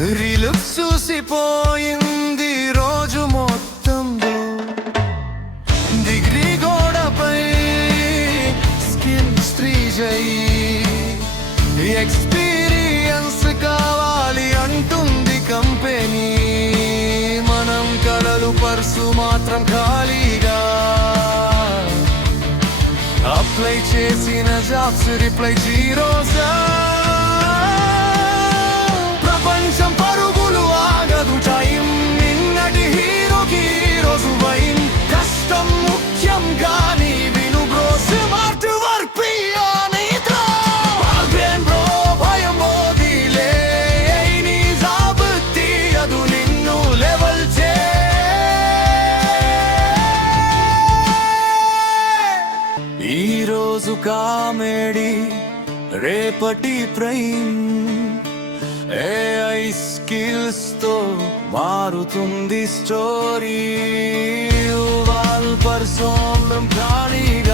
Reel చూసిపోయింది రోజు మొత్తంలో. Degree గోడపై స్కిల్స్ 3 ఎక్స్పీరియన్స్ కావాలి అంటుంది కంపెనీ. మనం కలలు పర్సు మాత్రం ఖాళీగా. అప్లై చేసిన జాబ్స్ రిప్లై 0. ప్రపంచం పరుగులు ఆగదు, టైం నిన్నటి హీరోకి ఈరోజు వైన్. కష్టం ముఖ్యం కానీ విను బ్రో, స్మార్ట్ వర్క్ పియానితో బాల్బెన్ బ్రో. భయం మోదిలే, నీ జాబ్ తీయదు నిన్ను లెవెల్ చే. ఈరోజు కామెడీ, రేపటి ప్రైమ్. AI స్కిల్స్ తో మారుతుంది స్టోరీ. వాల్ పర్సోన్ ఖాళీగా